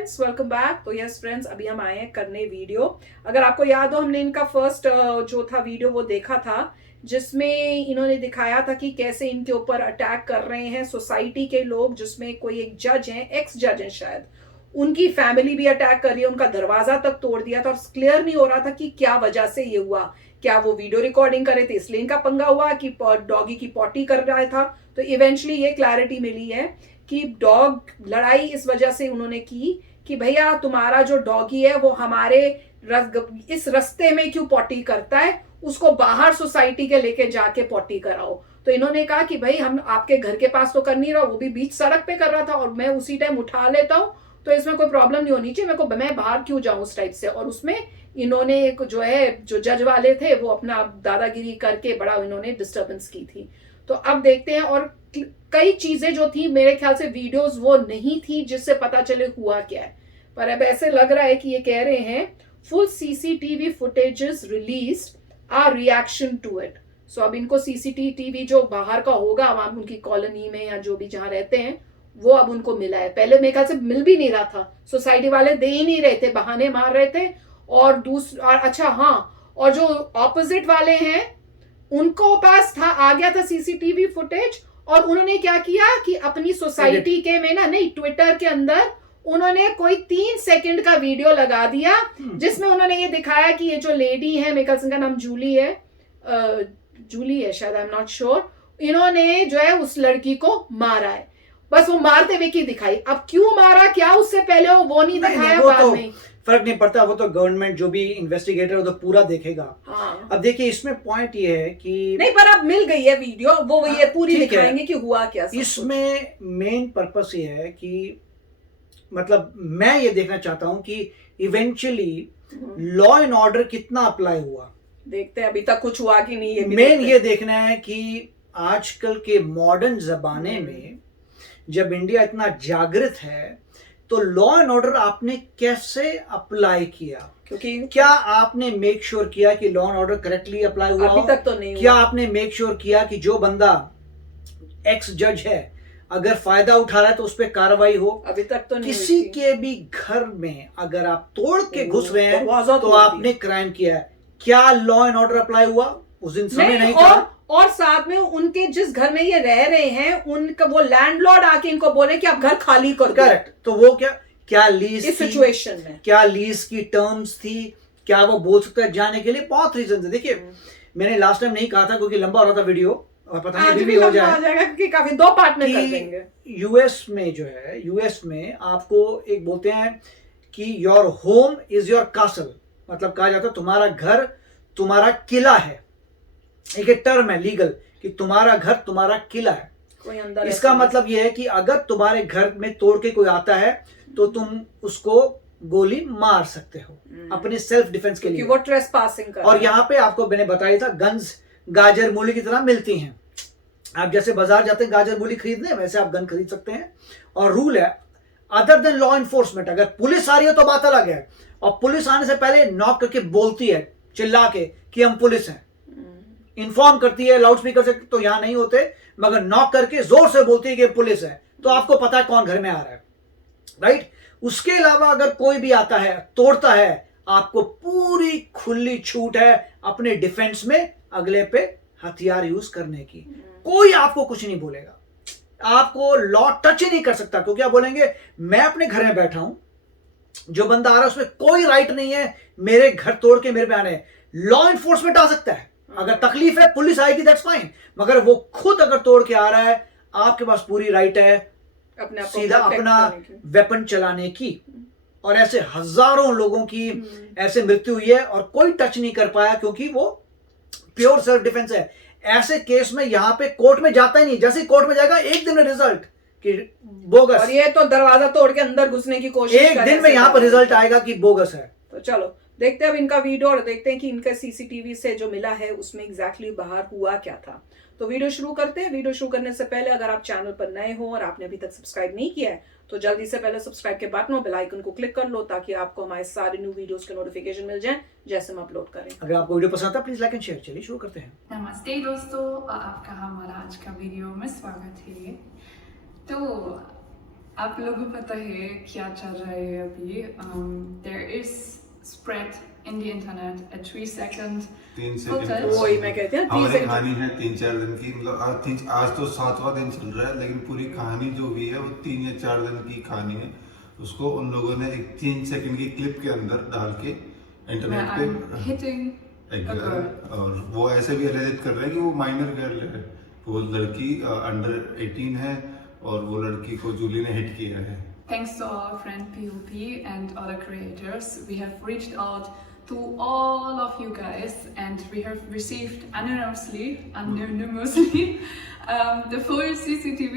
Friends, welcome back. तो yes friends, अभी हम आए हैं करने वीडियो। अगर आपको याद हो, हमने इनका फर्स्ट जो था वीडियो वो देखा था, जिसमें इन्होंने दिखाया था कि कैसे इनके ऊपर अटैक कर रहे हैं सोसाइटी के लोग, जिसमें कोई एक जज हैं, एक्स जज हैं शायद, उनकी फैमिली भी अटैक कर रही है, उनका दरवाजा तक तोड़ दिया था और क्लियर नहीं हो रहा था कि क्या वजह से ये हुआ। क्या वो वीडियो रिकॉर्डिंग कर रहे थे इसलिए इनका पंगा हुआ, कि डॉगी की पॉटी कर रहा था। तो इवेंचुअली ये क्लैरिटी मिली है कि डॉग लड़ाई इस वजह से उन्होंने की कि भैया तुम्हारा जो डॉगी है वो हमारे इस रास्ते में क्यों पॉटी करता है, उसको बाहर सोसाइटी के लेके जाके पॉटी कराओ। तो इन्होंने कहा कि भाई हम आपके घर के पास तो कर नहीं रहा, वो भी बीच सड़क पे कर रहा था और मैं उसी टाइम उठा लेता हूँ, तो इसमें कोई प्रॉब्लम नहीं होनी चाहिए, मेरे को मैं बाहर क्यों जाऊं उस टाइप से। और उसमें इन्होंने एक जो है जो जज वाले थे वो अपना दादागिरी करके बड़ा इन्होंने डिस्टर्बेंस की थी। तो अब देखते हैं। और कई चीजें जो थी मेरे ख्याल से वीडियोस वो नहीं थी जिससे पता चले हुआ क्या है, पर अब ऐसे लग रहा है कि ये कह रहे हैं full CCTV footages released are reaction to it. So अब इनको सीसीटीवी जो बाहर का होगा आवाम उनकी कॉलोनी में या जो भी जहां रहते हैं वो अब उनको मिला है। पहले मेरे ख्याल से मिल भी नहीं रहा था, सोसाइटी वाले दे ही नहीं रहे थे, बहाने मार रहे थे। और दूसरा अच्छा हाँ, और जो ऑपोजिट वाले हैं उनको पास था, आ गया था सीसीटीवी फुटेज, और उन्होंने क्या किया कि अपनी सोसाइटी के में ना, नहीं ट्विटर के अंदर उन्होंने कोई 3 सेकंड का वीडियो लगा दिया जिसमें उन्होंने ये दिखाया कि ये जो लेडी है, मेरे ख्याल से नाम जूली है, जूली है शायद, आई एम नॉट श्योर, इन्होंने जो है उस लड़की को मारा है। बस वो मारते हुए की दिखाई, अब क्यों मारा क्या उससे पहले वो नहीं दिखाया, बाद में फर्क नहीं पड़ता, वो तो गवर्नमेंट जो भी इन्वेस्टिगेटर वो तो पूरा देखेगा। हाँ। अब देखिए इसमें पॉइंट ये है कि नहीं, पर अब मिल गई है वीडियो, वो ये पूरी दिखाएंगे कि हुआ क्या। इसमें मेन पर्पस ये है कि मतलब मैं ये देखना चाहता हूं कि इवेंचुअली लॉ एंड ऑर्डर कितना अप्लाई हुआ। देखते हैं अभी तक कुछ हुआ कि नहीं, ये मेन ये देखना है कि आजकल के मॉडर्न जमाने में जब इंडिया इतना जागृत है तो लॉ एंड ऑर्डर आपने कैसे अप्लाई किया, क्योंकि क्या आपने मेक श्योर किया कि law and order correctly apply हुआ? अभी तक तो नहीं क्या हुआ। आपने मेक श्योर किया कि जो बंदा एक्स जज है अगर फायदा उठा रहा है तो उस पर कार्रवाई हो? अभी तक तो नहीं। किसी के भी घर में अगर आप तोड़ के घुस रहे हैं तो आपने क्राइम किया है। क्या लॉ एंड ऑर्डर अप्लाई हुआ? उस दिन समय नहीं था। और साथ में उनके जिस घर में ये रह रहे हैं उनका वो लैंडलॉर्ड आके इनको बोले कि आप घर खाली कर दो। करेक्ट। तो वो क्या लीज इस सिचुएशन में क्या लीज की टर्म्स थी, क्या वो बोल सकता है जाने के लिए? बहुत रीजन है। देखिए मैंने लास्ट टाइम नहीं कहा था क्योंकि लंबा हो रहा था वीडियो, और पता नहीं अभी भी हो जाएगा क्योंकि काफी 2 पार्ट में कर देंगे। यूएस में जो है, यूएस में आपको एक बोलते हैं कि your home is your castle, मतलब कहा जाता है तुम्हारा घर तुम्हारा किला है। एक टर्म है लीगल कि तुम्हारा घर तुम्हारा किला है। कोई अंदर इसका मतलब यह है कि अगर तुम्हारे घर में तोड़ के कोई आता है तो तुम उसको गोली मार सकते हो अपने सेल्फ डिफेंस के लिए। वो ट्रेसपासिंग कर। और यहाँ पे आपको मैंने बताया था गन्स गाजर मूली की तरह मिलती हैं। आप जैसे बाजार जाते हैं गाजर मूली खरीदने, वैसे आप गन खरीद सकते हैं। और रूल है अदर देन लॉ एनफोर्समेंट, अगर पुलिस आ रही है तो बात अलग है, और पुलिस आने से पहले नॉक करके बोलती है चिल्ला के कि हम पुलिस हैं, इन्फॉर्म करती है लाउड स्पीकर से, तो यहां नहीं होते, मगर नॉक करके जोर से बोलती है कि पुलिस है, तो आपको पता है कौन घर में आ रहा है, राइट। उसके अलावा अगर कोई भी आता है तोड़ता है, आपको पूरी खुली छूट है अपने डिफेंस में अगले पे हथियार यूज करने की। कोई आपको कुछ नहीं बोलेगा, आपको लॉ टच ही नहीं कर सकता, क्योंकि आप बोलेंगे मैं अपने घर में बैठा हूं, जो बंदा आ रहा है उसमें कोई राइट नहीं है मेरे घर तोड़ के मेरे पे आने। लॉ एनफोर्समेंट आ सकता है, अगर तकलीफ है पुलिस आएगी, दैट्स फाइन, मगर वो खुद अगर तोड़ के आ रहा है आपके पास पूरी राइट है अपने सीधा अपना वेपन चलाने की। और ऐसे हजारों लोगों की ऐसे मृत्यु हुई है और कोई टच नहीं कर पाया क्योंकि वो प्योर सेल्फ डिफेंस है। ऐसे केस में यहां पे कोर्ट में जाता ही नहीं, जैसे कोर्ट में जाएगा एक दिन में रिजल्ट कि बोगस, और ये तो दरवाजा तोड़ के अंदर घुसने की कोशिश, एक दिन में यहां पर रिजल्ट आएगा कि बोगस है। तो चलो देखते हैं अब इनका वीडियो और देखते हैं कि इनका सीसीटीवी से जो मिला है उसमें एग्जैक्टली बाहर हुआ क्या था। तो वीडियो शुरू करते हैं। वीडियो शुरू करने से पहले अगर आप चैनल पर नए हो और आपने अभी तक सब्सक्राइब नहीं किया है तो जल्दी से पहले सब्सक्राइब के बटन और बेल आइकन को क्लिक कर लो ताकि आपको हमारे सारे न्यू वीडियोस के नोटिफिकेशन मिल जाएं जैसे हम अपलोड करें। अगर आपको वीडियो पसंद आता प्लीज लाइक एंड शेयर। चलिए शुरू करते हैं। नमस्ते दोस्तों, आपका हमारा आज का वीडियो में स्वागत है। तो आप लोगों को पता है क्या चल रहा है अभी? There is spread in the internet a 3-second 3 footage. Second वही मैं कहती हूँ 3 हमारी सेकंड कहानी है 3-4 दिन की, मतलब आज तो 7वां दिन चल रहा है, लेकिन पूरी कहानी जो भी है वो 3 या 4 दिन की कहानी है। उसको उन लोगों ने एक 3 सेकंड की क्लिप के अंदर डाल के where इंटरनेट I'm पे hitting एक a girl. और वो ऐसे भी एलिजेट कर रहे हैं कि वो माइनर गर्ल है, वो लड़की अंडर 18 है और वो लड़की को जूली ने हिट किया है। Thanks to our friend PUP and other creators, we have reached out to all of you guys and we have received anonymously the full CCTV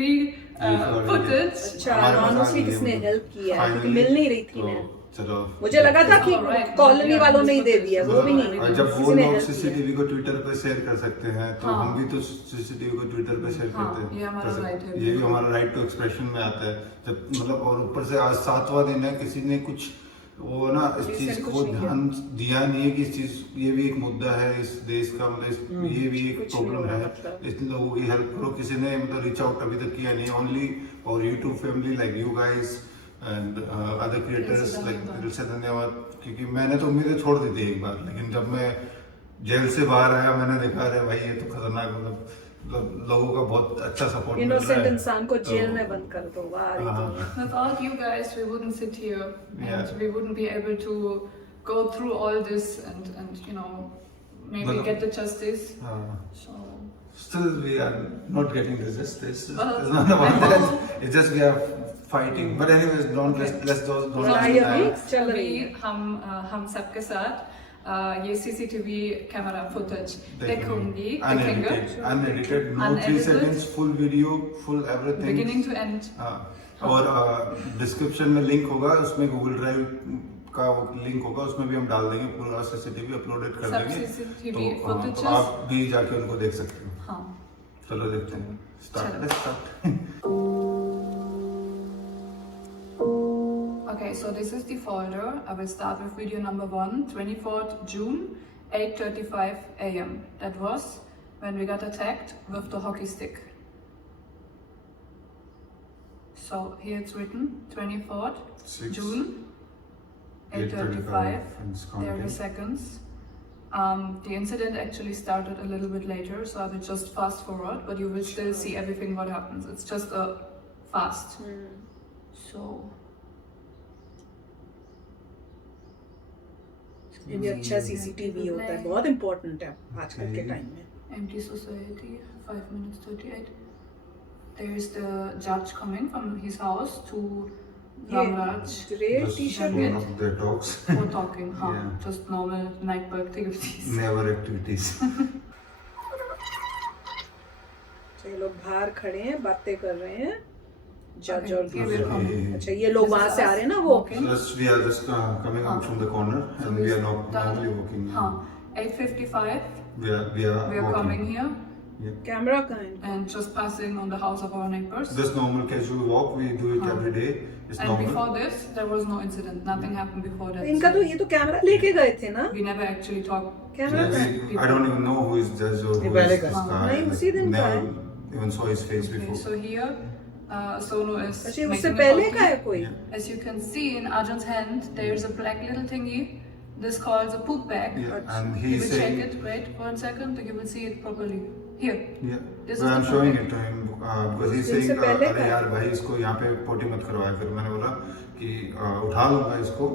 footage. अच्छा हमारे पास आ ऑनेस्टली गई है किसने मतलब हेल्प किया है क्योंकि finally, मिल नहीं रही थी तो मैं चलो मुझे लगा था कि Alright, कॉलोनी yeah, वालों ने ही दे this दिया footage वो भी is नहीं already जब done. वो किसी ने लोग help किया। सीसीटीवी को ट्विटर पे शेयर कर सकते हैं तो हाँ। हम भी तो सीसीटीवी को ट्विटर पे शेयर हाँ, करते हैं, ये हमारा कर सकते right हैं। है। ये भी हमारा राइट टू एक्सप्रेशन में आता है जब मतलब, और ऊपर से आज 7वां दिन है, किसी ने कुछ वो ना इस किसी ने चीज कुछ को नहीं ध्यान दिया नहीं है कि इस चीज ये भी एक मुद्दा है इस देश का, मतलब ये भी एक कुछ नहीं प्रॉब्लम हुआ है, मतलब। इस लोगों की हेल्प करो। किसी ने मतलब रीच आउट अभी तक किया नहीं, ओनली और YouTube family like you guys and other creators like दिल से धन्यवाद, क्योंकि मैंने तो उम्मीदें छोड़ दी थी एक बार, लेकिन जब मैं जेल से बाहर आया मैंने देखा अरे भाई ये तो खतरनाक, मतलब लोगों का बहुत अच्छा सपोर्ट मिल रहा इनोसेंट है। इंसान को जेल तो- में बंद कर दो वाह ये हाँ। तो Without you guys, we wouldn't sit here Yeah. and we wouldn't be able to go through all this and you know maybe Well- get the justice. हाँ। So Still, we are not getting the justice. Well, It's not about I that. know. It's just we are fighting. But anyways, don't Okay. let's don't लड़ाई अभी deny. चल रही अभी है हम सबके साथ ये CCTV कैमरा फुटेज देखूंगी Unedited, no 3 Unedited. seconds, full video, full everything. beginning to end. हाँ, और डिस्क्रिप्शन में लिंक होगा, उसमें गूगल ड्राइव का लिंक होगा, उसमें भी हम डाल देंगे, पूरा सीसीटीवी अपलोडेड कर सब देंगे। CCTV तो footages. आप भी जाके उनको देख सकते हो। हाँ चलो देखते हैं। चलो। Let's start. Okay, so this is the folder. I will start with video number 1, 24th June, 8:35 a.m. That was when we got attacked with the hockey stick. So here it's written 24th Six. June, 8:35. and it's There are the counting. seconds. The incident actually started a little bit later, so I will just fast forward, but you will still see everything what happens. It's just a fast. So ये भी अच्छा CCTV होता है बहुत important है आजकल के time में empty society, 5 minutes 38. There is the judge coming from his house to Ramraj red Just T shirt one of the dogs. for talking. Huh? Yeah. Just normal night activities. Never activities. ये लोग बाहर खड़े हैं बातें कर रहे हैं जज Okay, और here we come. अच्छा ये लोग This वहां is से us आ रहे हैं ना वो walking. Just we are just coming out from the corner So and we are not done. normally walking. Huh. 8:55. We are We are walking. coming here Yeah. Camera कहाँ है and just passing on the house of our neighbors. Just normal casual walk. We do it Huh. every day. It's And normal. before this, there was no incident. Nothing happened before that. इनका तो ये तो camera लेके गए थे ना We never actually talked. Camera Yeah, कहाँ है? I don't even know who is judge or ये who पहले is का this है। guy. नहीं, उसी दिन का है। Never even saw his face Okay, before. so here, Sonu is अच्छा उससे making a पहले coffee. का है कोई Yeah. As you can see in Arjun's hand, there is a black little thingy. This calls a poop bag. Yeah. And You he's will check saying. it. Wait 1 second. You will see it properly. Here. Yeah. This Well, is I'm the showing problem. it to him because he's दिन से saying पहले अरे का है। यार भाई इसको यहाँ पे पोटी मत करवाया कर। मैंने बोला कि उठा लूंगा इसको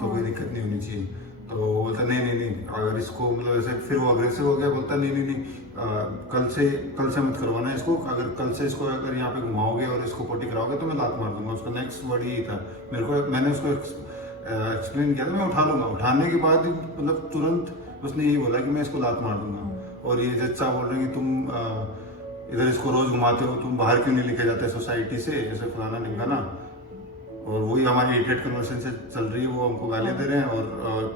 तो कोई दिक्कत नहीं होनी चाहिए। तो वो बोलता नहीं अगर इसको मतलब ऐसे फिर वो अग्रेसिव हो गया, बोलता नहीं कल से मत करवाना इसको, अगर कल से इसको अगर यहाँ पे घुमाओगे और इसको पोटी कराओगे तो मैं लात मार दूंगा। उसका नेक्स्ट वर्ड यही था। मैंने उसको एक्सप्लेन किया था मैं उठा लूंगा। उठाने के बाद मतलब तुरंत उसने यही बोला कि मैं इसको लात मार दूंगा। और ये जज साहब बोल रहे हैं कि तुम इधर इसको रोज घुमाते हो, तुम बाहर क्यों नहीं लेके जाते सोसाइटी से, ऐसे फलाना ढिमकाना। और वही हमारी इडियट कन्वर्सेशन से चल रही है, वो हमको गालियां दे रहे हैं और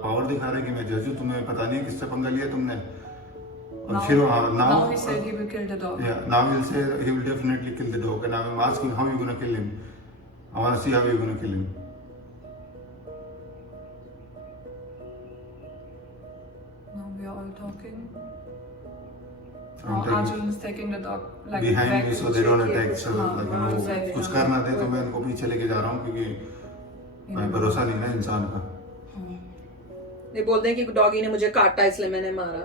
पावर दिखा रहे हैं कि मैं जज हूँ, तुम्हें पता नहीं है किससे पंगा लिया तुमने। और Now, फिर now he said he will kill the dog. now he'll say he will definitely kill the dog and I'm asking how you gonna kill him. I want to see how you gonna kill him. Now we are all talking. No, Arjun is taking the dog like behind back. me so they don't attack. So हाँ, like हाँ, वो safe, कुछ हाँ। कर ना दे तो मैं इनको पीछे लेके जा रहा हूँ क्योंकि भाई भरोसा नहीं ना इंसान का. ये बोलते हैं कि डॉगी ने मुझे काटा इसलिए मैंने मारा.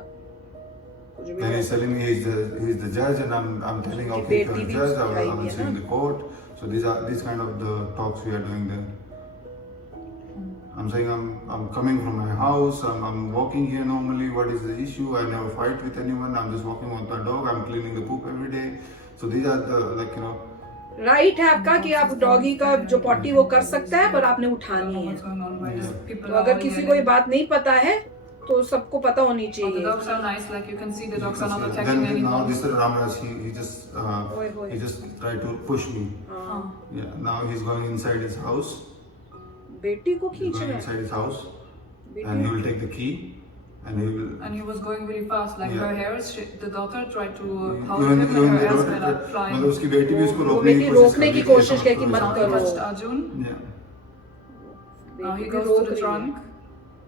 कुछ भी Then he's telling me he's the judge and I'm telling okay if you're the judge I'm suing the court. So these kind of the talks we are doing then. I'm saying I'm coming from my house. I'm walking here normally. What is the issue? I never fight with anyone. I'm just walking with my dog. I'm cleaning the poop every day. So these are the like you know. Right है आपका कि आप doggy का जो potty वो कर सकता है पर आपने उठानी है. तो अगर किसी को ये बात नहीं पता है तो सबको पता होनी The चाहिए. dogs are nice, like you can see the dogs are not Then attacking now anyone. this Ramraj he just tried to push me. हाँ. Yeah. Now he's going inside his house. बेटी को He's खींच going रहा inside his house है. and he will take the key and he will. And he was going really fast, like Yeah. her hairs. The daughter tried to hold Even him, and her the hairs daughter were like flying. मतलब उसकी बेटी भी उसको वो रोकने बेटी की कोशिश रोकने की कर रही कोशिश थी, की कि मत Now he करो. touched Arjun. Yeah. Now he बेटी goes रोक to the रही है. trunk,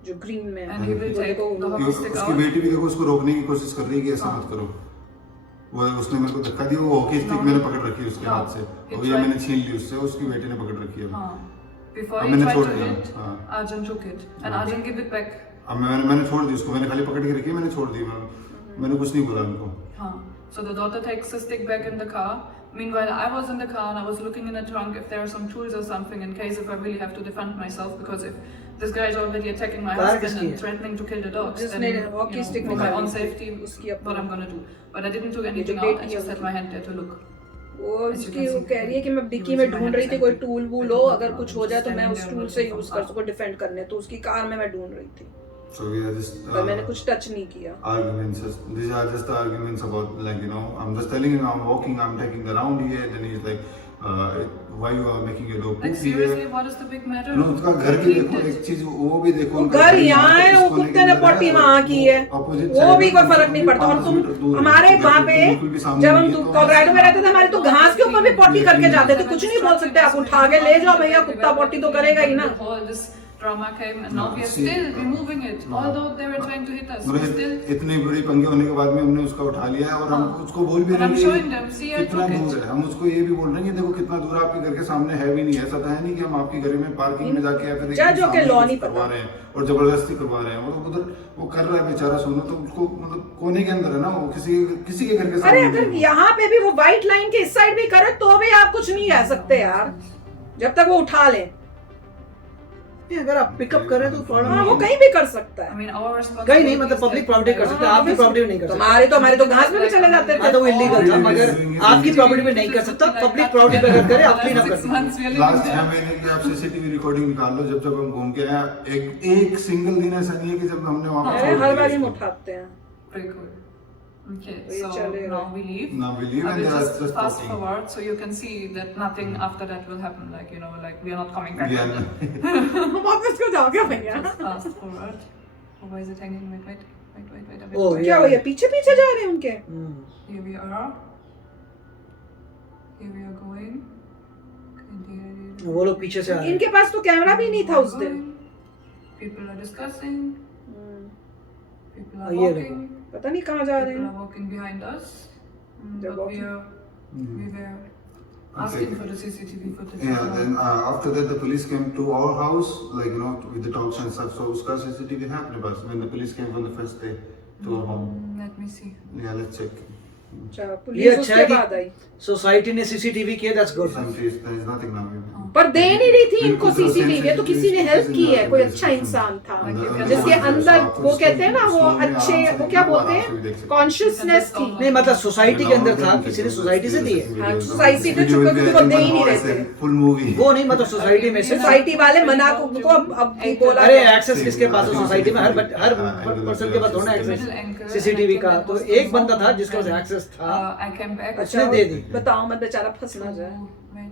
जो ग्रीन में है. and he will वो take देखो, the hockey stick उसकी out. बेटी भी देखो उसको रोकने की कोशिश कर रही है कि ऐसा मत करो. वो उसने मेरे को धक्का दिया वो हॉकी स्टिक मैंने पकड़ रखी है उसके हाँ. हाथ से He और ये tried- मैंने छीन ली उससे उसकी बेटी ने पकड़ रखी है. हाँ. Before अब he मैंने tried छोड़ to दिया. hit, हाँ. Arjun took it, and Arjun gave it back. अब मैंने छोड़ दी उसको मैंने खाली पकड़ के रखी है मैंने छोड़ दी मैंने कुछ नहीं बोला उनको. Huh. So the daughter takes the stick back in the car. Meanwhile, I was in the car and I was looking in the trunk if there are some tools or something in case if I really have to defend myself. Because if this guy is already attacking my car husband किसकी and है? threatening to kill the dogs, then जिसने hockey stick for my निकाली own थी, safety, उसकी अपनी. what I'm gonna do. But I didn't do anything जो out. I बेटी just है had my hand there to look. वो As you उसकी can वो see, कह रही है कि मैं डिक्की he में was in my ढूंढ रही थी hand कोई side. टूल वूल I हो don't अगर know, कुछ I हो was जाए तो मैं standing उस there टूल looking से for यूज कर fast. सकूं डिफेंड करने. तो उसकी कार में मैं ढूंढ रही थी So we are just पर मैंने कुछ टच नहीं किया. arguments. These are just the arguments about like you know I'm just telling him I'm walking I'm taking the round here then he's like why you are making your dog Like poopy seriously, here. what is the big matter? No, उसका घर भी देखो एक चीज वो भी देखो उनका घर यहाँ यहाँ पे है वो उसको कुत्ते ने लेके पॉटी अंदर है, वहाँ की है opposite वो side भी में कोई उसको फर्क नहीं भी पड़ता. और 500 तुम मीटर दूर है, हमारे उसके वहाँ घर पे के बिल्कुल भी सामने जब हम नहीं है, तो कोलोराडो में रहते थे हमारे तो घास के ऊपर भी पॉटी करके जाते थे. कुछ नहीं बोल सकते आप उठा के ले जाओ भैया कुत्ता पॉटी तो करेगा ही ना. All this drama came and now we are See, still removing it. Although they were trying to hit us, we मतलब still. इतनी बड़ी पंगे होने के बाद में हमने उसका उठा लिया है और हम उसको बोल भी But I'm रहे showing them, see, I कितना took it. दूर है. हम उसको ये भी बोल रहे हैं कि देखो कितना दूर आपके घर के सामने है भी नहीं. ऐसा तो है नहीं कि हम आपके घर में पार्किंग में जाके या फिर जज एकदम होके सामने law कुछ नहीं करवा पता. रहे हैं और जबरदस्ती करवा रहे हैं. मतलब उधर वो कर रहा है बेचारा सोना तो उसको मतलब कोने के अंदर है ना वो किसी के घर के अरे सामने अगर नहीं है. यहाँ पे भी वो व्हाइट लाइन के इस साइड भी करे तो भी आप कुछ नहीं कह सकते यार जब तक वो उठा ले. नहीं, अगर आप पिकअप करें तो प्रॉब्लम हाँ वो नहीं है. कहीं भी कर सकता I है. mean, our responsibility. कहीं नहीं मतलब पब्लिक प्रॉपर्टी कर सकते हैं आपकी प्रॉपर्टी में नहीं कर सकते. हमारे तो घास में भी चले जाते हाँ तो वो थे. इलीगल था मगर आपकी प्रॉपर्टी में नहीं कर सकता. पब्लिक प्रॉपर्टी पे अगर करे आप क्लीन अप कर सकते हैं. लास्ट 6 महीने की आप सीसीटीवी रिकॉर्डिंग निकाल लो जब हम घूम के आए एक सिंगल दिन ऐसा नहीं है कि जब हमने वहाँ पे अरे छोड़ हर दिया बार ही इसको. उठाते हैं. Pretty cool. Okay, ये so चलेगा. now we leave. Now we leave I and will they are just just fast talking. forward so you can see that nothing after that will happen. Like you know, like we are not coming back. Yeah, वापस को जाओगे भैया. Just fast forward. Oh, why is it hanging? Wait. A bit Oh, more. क्या हुआ पीछे पीछे जा रहे हैं उनके. Here we are. Here we are going. वो लोग पीछे से आ रहे हैं. इनके पास तो कैमरा भी नहीं था उस दिन. People are discussing. People are ये walking. पता नहीं कहाँ जा रहे People हैं. are walking behind us. They're But we walking. were asking for the CCTV footage. Yeah, then after that the police came to our house, like you know, with the talks and stuff. So uska CCTV है अपने पास. When the police came from the first day to our home. Let me see. Yeah, let's check. अच्छा ये police अच्छा उसके है बाद आई. कि society ने सीसीटीवी किया. That's good. There is nothing now. पर दे नहीं रही थी इनको सीसीटीवी. तो किसी ने हेल्प की है. कोई अच्छा इंसान था जिसके अंदर वो कहते हैं ना वो अच्छे वो क्या बोलते हैं कॉन्शियसनेस थी. नहीं मतलब सोसाइटी के अंदर था. किसी ने सोसाइटी से दी है. हाँ, सोसाइटी तो चुप करके उनको दे ही नहीं रहे थे. Full movie. वो नहीं मतलब सोसाइटी में से. सोसाइटी वाले मना को अब बोला. अरे एक्सेस किसके पास है सोसाइटी में. हर पर्सन के पास होना एक्सेस सीसीटीवी का. तो एक बंदा था जिसके पास एक्सेस था. I came back. उसने दे दी. बताओ मत बेचारा फंस ना जाए.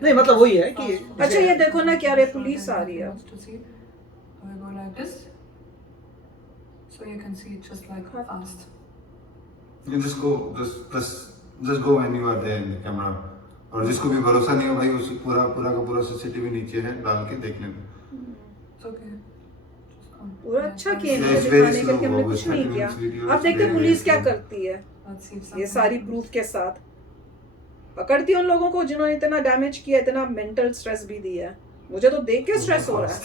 नहीं मतलब वही है कि अच्छा ये देखो ना क्या रे पुलिस आ रही है. To see. I will go like this. So you can see it just like fast. You just go when you are there in the camera. और जिसको भी भरोसा नहीं हो भाई उस पूरा का पूरा सीसीटीवी नीचे है डाल के देख लेना. It's okay. Just come. पूरा अच्छा किए Yeah, हैं it's very दिखाने slow, करके हमने वो कुछ नहीं 30 किया. minutes video अब is देखते very, पुलिस very क्या slow. करती है. Let's see if ये something सारी happens. प्रूफ के साथ पकड़ती हूँ उन लोगों को जिन्होंने इतना डैमेज किया, इतना मेंटल स्ट्रेस भी दिया है। मुझे तो देख के स्ट्रेस हो रहा है।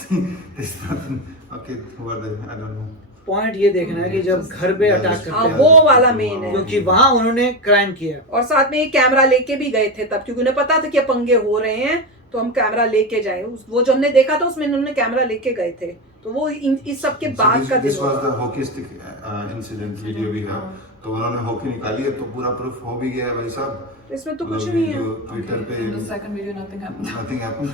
Okay, who are they? I don't know. Point ये देखना है कि जब घर पे अटैक करते हाँ, हैं, वो वाला मेन है। क्योंकि वहां उन्होंने क्राइम किया है। और साथ में ये कैमरा लेके भी गए थे तब, क्योंकि उन्हें पता था कि ये पंगे हो रहे हैं तो हम कैमरा लेके जाए। वो जो हमने देखा था उसमें उन्होंने कैमरा लेके गए थे, तो वो इस सब के बाद का दिस दिन was the hockey stick incident video भी है। तो उन्होंने हॉकी निकाली है तो पूरा प्रूफ हो भी गया है भाई साहब। तो इसमें तो कुछ नहीं है। ट्विटर पे In the second video, nothing happened. Nothing happened.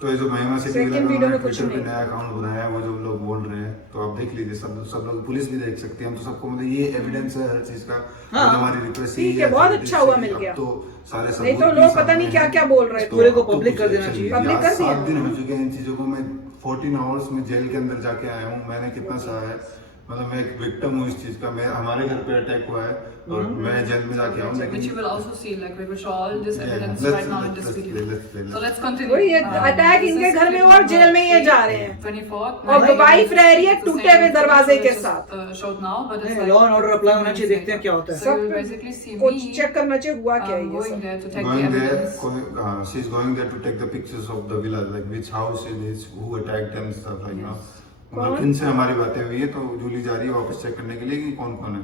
तो ये जो महिमा सिटी Second वाला video में उन्होंने कुछ ट्विटर पे नहीं। नया अकाउंट बनाया है, वो जो लोग बोल रहे हैं तो आप देख लीजिए। सब लोग, पुलिस भी देख सकती है। हम तो सबको मतलब ये एविडेंस है हर चीज का। हाँ। और हमारी रिक्वेस्ट ठीक है, बहुत अच्छा हुआ मिल गया। तो सारे नहीं तो लोग पता नहीं क्या क्या बोल रहे थे। पूरे को पब्लिक कर देना चाहिए। पब्लिक कर दिया। 7 दिन हो चुके हैं इन चीजों को। मैं 14 आवर्स में जेल के अंदर जाके आया हूँ। मैंने कितना सहा है, मतलब मैं एक विक्टिम हूँ इस चीज का। मैं, हमारे घर पे अटैक हुआ है और मैं जेल में जाके आऊँ। Which you will also see, like we will show all this evidence right now in this video. So let's continue. वही ये अटैक This इनके is घर में हुआ और जेल में ये जा रहे हैं। 24th. और वाइफ रह रही है It's the टूटे हुए same दरवाजे video के just, साथ। showed now, but it's नहीं, like law and order apply होना चाहिए, देखते हैं क्या होता है। So you सब will basically see कुछ me चेक करना चाहिए हुआ क्या है ये going सब। there to take the Going there, evidence. she's going there to take the pictures of the villa, like which house it is, who attacked and stuff like that. मतलब कौन? किनसे हमारी बातें हुई है, तो जूली जा रही है वापस चेक करने के लिए कि कौन कौन है।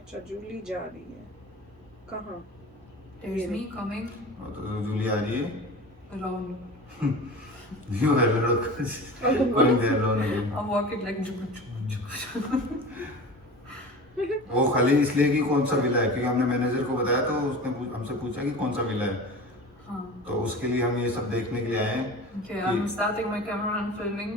अच्छा, जूली जा रही है कहाँ? There's me coming और तो जूली आ रही है। alone. You are going there alone again. I'm walking like वो खाली इसलिए कि कौन सा विला है, क्योंकि हमने मैनेजर को बताया तो उसने हमसे पूछा कि कौन सा विला है। हाँ. तो उसके लिए हम ये सब देखने के लिए आए हैं। Okay, I'm starting my camera and filming.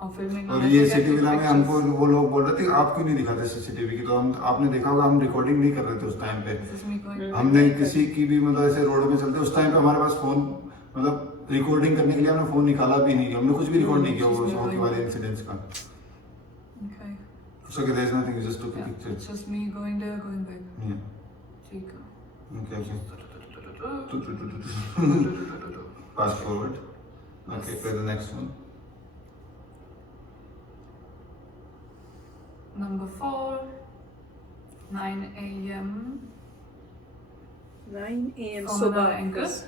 I'm filming. और ये सिटी विला में हमको वो लोग बोल रहे थे आप क्यों नहीं दिखाते सीसीटीवी की, तो हम, आपने देखा होगा हम रिकॉर्डिंग नहीं कर रहे थे उस टाइम पे। This is me going. हमने किसी की भी मतलब ऐसे रोड में चलते उस टाइम पे हमारे पास फोन, मतलब रिकॉर्डिंग करने के लिए हमने फोन निकाला भी नहीं, हमने कुछ भी रिकॉर्ड नहीं किया वो हॉकी वाले इंसिडेंट्स का। Okay. So okay, there's nothing, just took a Yeah, picture. it's just me going there, going back. Yeah. ठीक है. Okay, fast forward. Okay, play the next one. Number 4, 9 a.m. 9 AM from सुबह। another angle.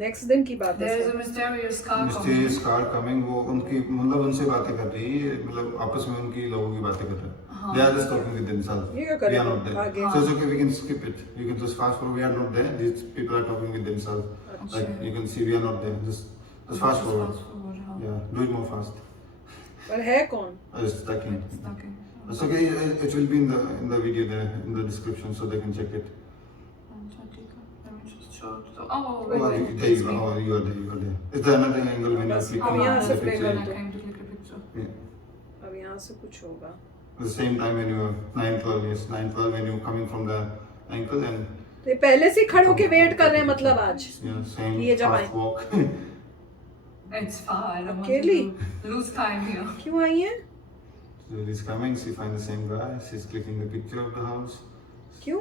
Next दिन की बात There is है। a mysterious car Mysterious coming. car coming, वो उनकी मतलब उनसे बातें कर रही है, मतलब आपस में उनकी लोगों की बातें कर रहे हैं। हाँ. They are just talking with themselves. ये क्या कर We रहे are हैं? not there. आगे। So it's okay, we can skip it. You can just fast forward. We are not there. These people are talking with themselves. Like you can see, we are not there. Just fast forward. Fast forward, हाँ. Yeah, do it more fast. पर है कौन? Just stucking. It's okay. It's okay. It will be in the video there in the description, so they can check it. Let me just show it. So, oh, Oh, wait, there you it's go. me. Oh, you are there. You are there. It's the another angle when you are बस clicking अब यहाँ on से the play picture. कर When I दो। came to click the picture. Yeah. अब यहाँ से कुछ होगा। At the same time when you are 9:12, yes, 9:12 when you are coming from the ankle and तो ये पहले से खड़े होके वेट कर रहे हैं मतलब आज। yeah, same ये जब fast आए। walk. It's fine. I don't want अकेली? to lose time here. क्यों आई है? So she's coming. She finds the same guy. She's clicking the picture of the house. क्यों?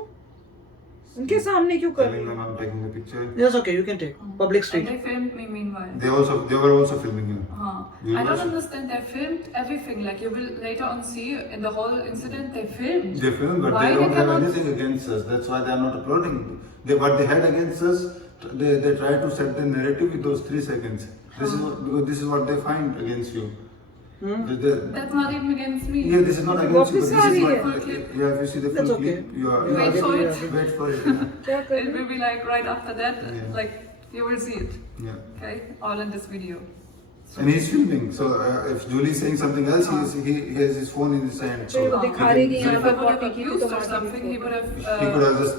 उनके सामने क्यों कर रही Telling है? them I'm taking the picture. Yes, okay, you can take public And street. they filmed me meanwhile. They were also filming you. You I don't must- understand. They filmed everything. Like you will later on see in the whole incident, they filmed. They filmed, but Why they they don't have cannot- anything against us. That's why they are not uploading. What they had against us, they try to set the narrative with those 3 seconds. Because this is what they find against you. That's not even against me. Yeah, this is not against you, but वापस आ this is रही what. है। Yeah, if you see the That's full okay. clip, you are. Wait for it. Wait for it. Yeah. क्या कर It रही है? will be like right after that. Yeah. Like you will see it. Yeah. Okay, all in this video. And he's filming. So if Julie is saying something else, he has his phone in his hand. तो ये So दिखा रही कि So यहाँ if I पर would have potty की थी abused तो or मार something, he the. could have. he could have just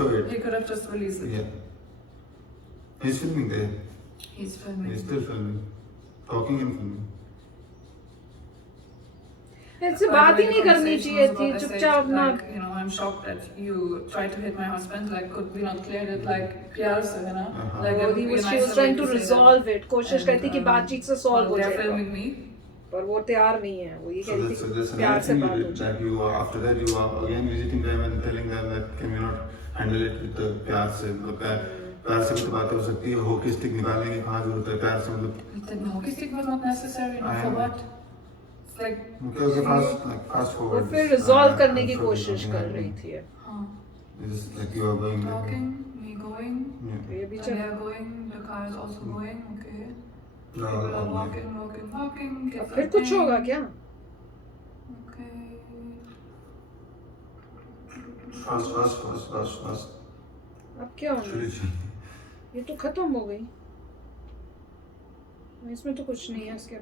show it. He could have just released it. Yeah. He's filming there. He's filming. He's still filming. Talking and filming. ऐसे By बात the he way, नहीं the करनी conversation चाहिए was थी, about, I said, चुपचाप अपना। like, you know, I'm shocked that you tried to hit my husband. Like, could we not clear it like प्यार से, you know? Like, it would be a she was nicer trying way to say that. resolve it, कोशिश And, करती कि बातचीत से solve हो they're जाएगा। filming me. पर वो तैयार नहीं है, वो ये So कहती that's कि प्यार से another बात thing हो जाए। that you are, after that you are again visiting them and telling them that can you not handle it with the प्यार से, मतलब प्यार से भी तो बातें हो सकती है, हॉकी स्टिक निकालने की कहाँ जरूरत है, प्यार से मतलब The hockey stick was not necessary, you know, I for know. what? It's like Okay, okay, fast वो forward. फिर this, रिजॉल्व करने की I'm sorry, कोशिश something कर happened. रही थी। huh, It's like you are going. talking, me going, Yeah. ये भी and चल they are going. The car is also going. Okay. No, People are okay. walking, walking, walking. अब kids फिर are कुछ होगा playing. क्या? Okay. Fast. अब क्या होगा? Chili. ये तो खत्म हो गई, इसमें तो कुछ नहीं है इसके